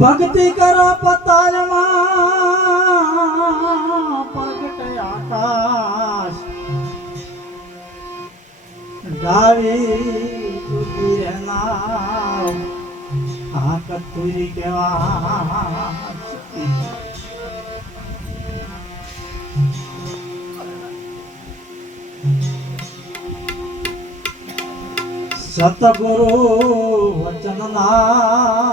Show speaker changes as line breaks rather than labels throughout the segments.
ભક્તિ કરો પતાલમાં પ્રગટે આકાશ. ડાવી તુરી નામ આ કતુરી કેવા. સતગુરુ વચનના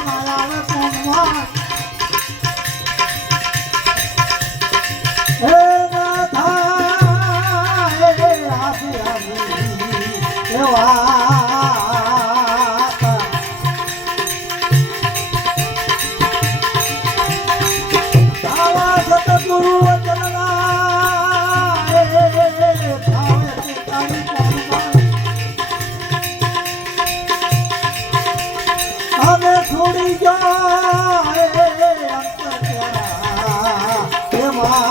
아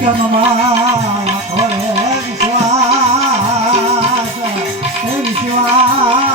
વિશ્વાસ વિશ્વાસ